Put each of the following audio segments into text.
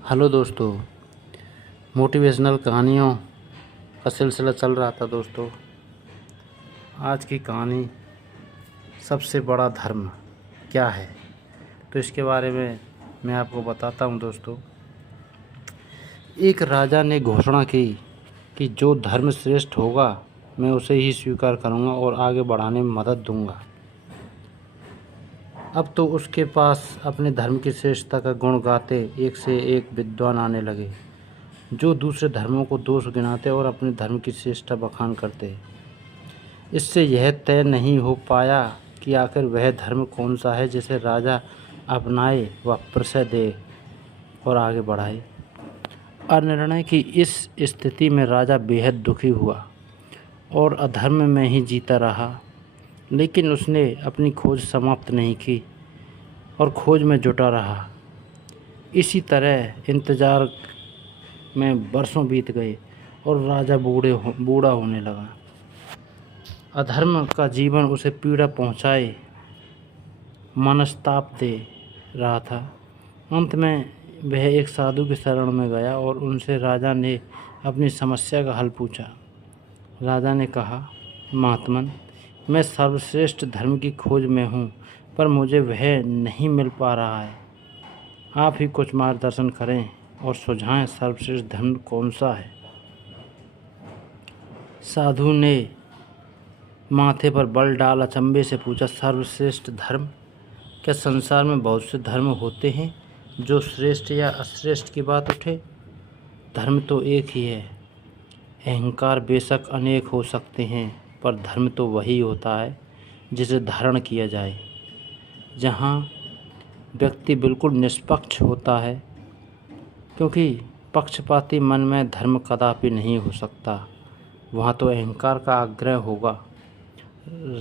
Hello दोस्तों, motivational कहानियों का सिलसिला चल रहा था दोस्तों। आज की कहानी सबसे बड़ा धर्म क्या है, तो इसके बारे में मैं आपको बताता हूं दोस्तों। एक राजा ने घोषणा की कि जो धर्म श्रेष्ठ होगा मैं उसे ही स्वीकार करूंगा और आगे बढ़ाने में मदद दूंगा। अब तो उसके पास अपने धर्म की श्रेष्ठता का गुण गाते एक से एक विद्वान आने लगे, जो दूसरे धर्मों को दोष गिनाते और अपने धर्म की श्रेष्ठता बखान करते। इससे यह तय नहीं हो पाया कि आखिर वह धर्म कौन सा है जिसे राजा अपनाए व प्रशय दे और आगे बढ़ाए। अनिर्णय की इस स्थिति में राजा बेहद दुखी हुआ और अधर्म में ही जीता रहा, लेकिन उसने अपनी खोज समाप्त नहीं की और खोज में जुटा रहा। इसी तरह इंतज़ार में बरसों बीत गए और राजा बूढ़ा होने लगा। अधर्म का जीवन उसे पीड़ा पहुँचाए मनस्ताप दे रहा था। अंत में वह एक साधु की शरण में गया और उनसे राजा ने अपनी समस्या का हल पूछा। राजा ने कहा, महात्मन, मैं सर्वश्रेष्ठ धर्म की खोज में हूँ, पर मुझे वह नहीं मिल पा रहा है। आप ही कुछ मार्गदर्शन करें और सुझाएं सर्वश्रेष्ठ धर्म कौन सा है। साधु ने माथे पर बल डाल अचंभे से पूछा, सर्वश्रेष्ठ धर्म? क्या संसार में बहुत से धर्म होते हैं जो श्रेष्ठ या अश्रेष्ठ की बात उठे? धर्म तो एक ही है। अहंकार बेशक अनेक हो सकते हैं, पर धर्म तो वही होता है जिसे धारण किया जाए। जहाँ व्यक्ति बिल्कुल निष्पक्ष होता है, क्योंकि पक्षपाती मन में धर्म कदापि नहीं हो सकता, वहाँ तो अहंकार का आग्रह होगा।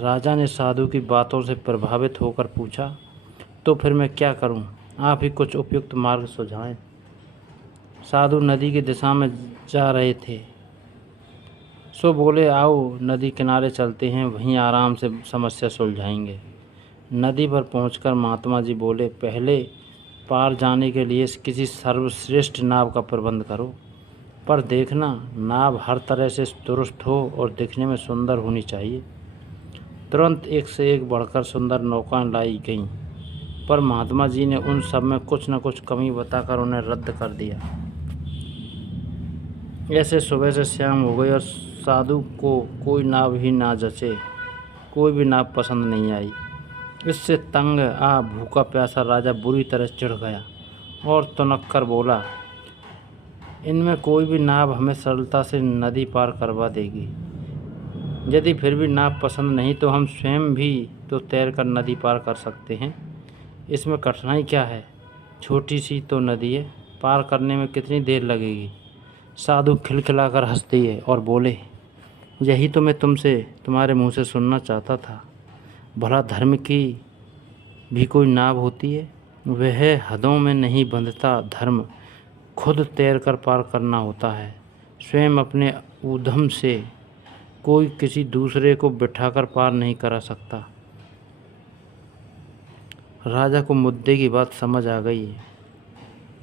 राजा ने साधु की बातों से प्रभावित होकर पूछा, तो फिर मैं क्या करूं? आप ही कुछ उपयुक्त मार्ग सुझाएं। साधु नदी की दिशा में जा रहे थे, सो बोले, आओ नदी किनारे चलते हैं, वहीं आराम से समस्या सुलझाएंगे। नदी पर पहुंचकर महात्मा जी बोले, पहले पार जाने के लिए किसी सर्वश्रेष्ठ नाव का प्रबंध करो, पर देखना नाव हर तरह से दुरुस्त हो और दिखने में सुंदर होनी चाहिए। तुरंत एक से एक बढ़कर सुंदर नौकाएं लाई गईं, पर महात्मा जी ने उन सब में कुछ न कुछ कमी बताकर उन्हें रद्द कर दिया। ऐसे सुबह से शाम हो गई और साधु को कोई नाव ही ना जचे, कोई भी नाव पसंद नहीं आई। इससे तंग आ भूखा प्यासा राजा बुरी तरह चिढ़ गया और तुनक कर बोला, इनमें कोई भी नाव हमें सरलता से नदी पार करवा देगी। यदि फिर भी नाव पसंद नहीं तो हम स्वयं भी तो तैर कर नदी पार कर सकते हैं। इसमें कठिनाई क्या है? छोटी सी तो नदी है, पार करने में कितनी देर लगेगी। साधु खिलखिलाकर हंस दिए और बोले, यही तो मैं तुमसे तुम्हारे मुंह से सुनना चाहता था। भला धर्म की भी कोई नाव होती है? वह हदों में नहीं बंधता। धर्म खुद तैर कर पार करना होता है। स्वयं अपने उद्यम से कोई किसी दूसरे को बिठाकर पार नहीं करा सकता। राजा को मुद्दे की बात समझ आ गई है।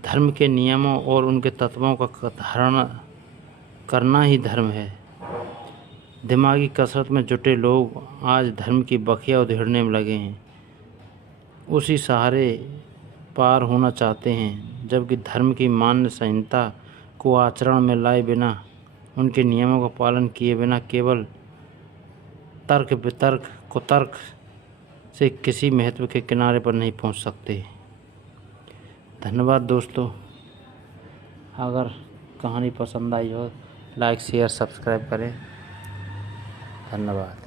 धर्म के नियमों और उनके तत्वों का धारण करना ही धर्म है। दिमागी कसरत में जुटे लोग आज धर्म की बखिया उधेड़ने में लगे हैं। उसी सहारे पार होना चाहते हैं, जबकि धर्म की मान्य संहिता को आचरण में लाए बिना, उनके नियमों का पालन किए बिना केवल तर्क वितर्क कुतर्क से किसी महत्व के किनारे पर नहीं पहुंच सकते। धन्यवाद दोस्तों। अगर कहानी पसंद आई हो, लाइक शेयर सब्सक्राइब करें। धन्यवाद।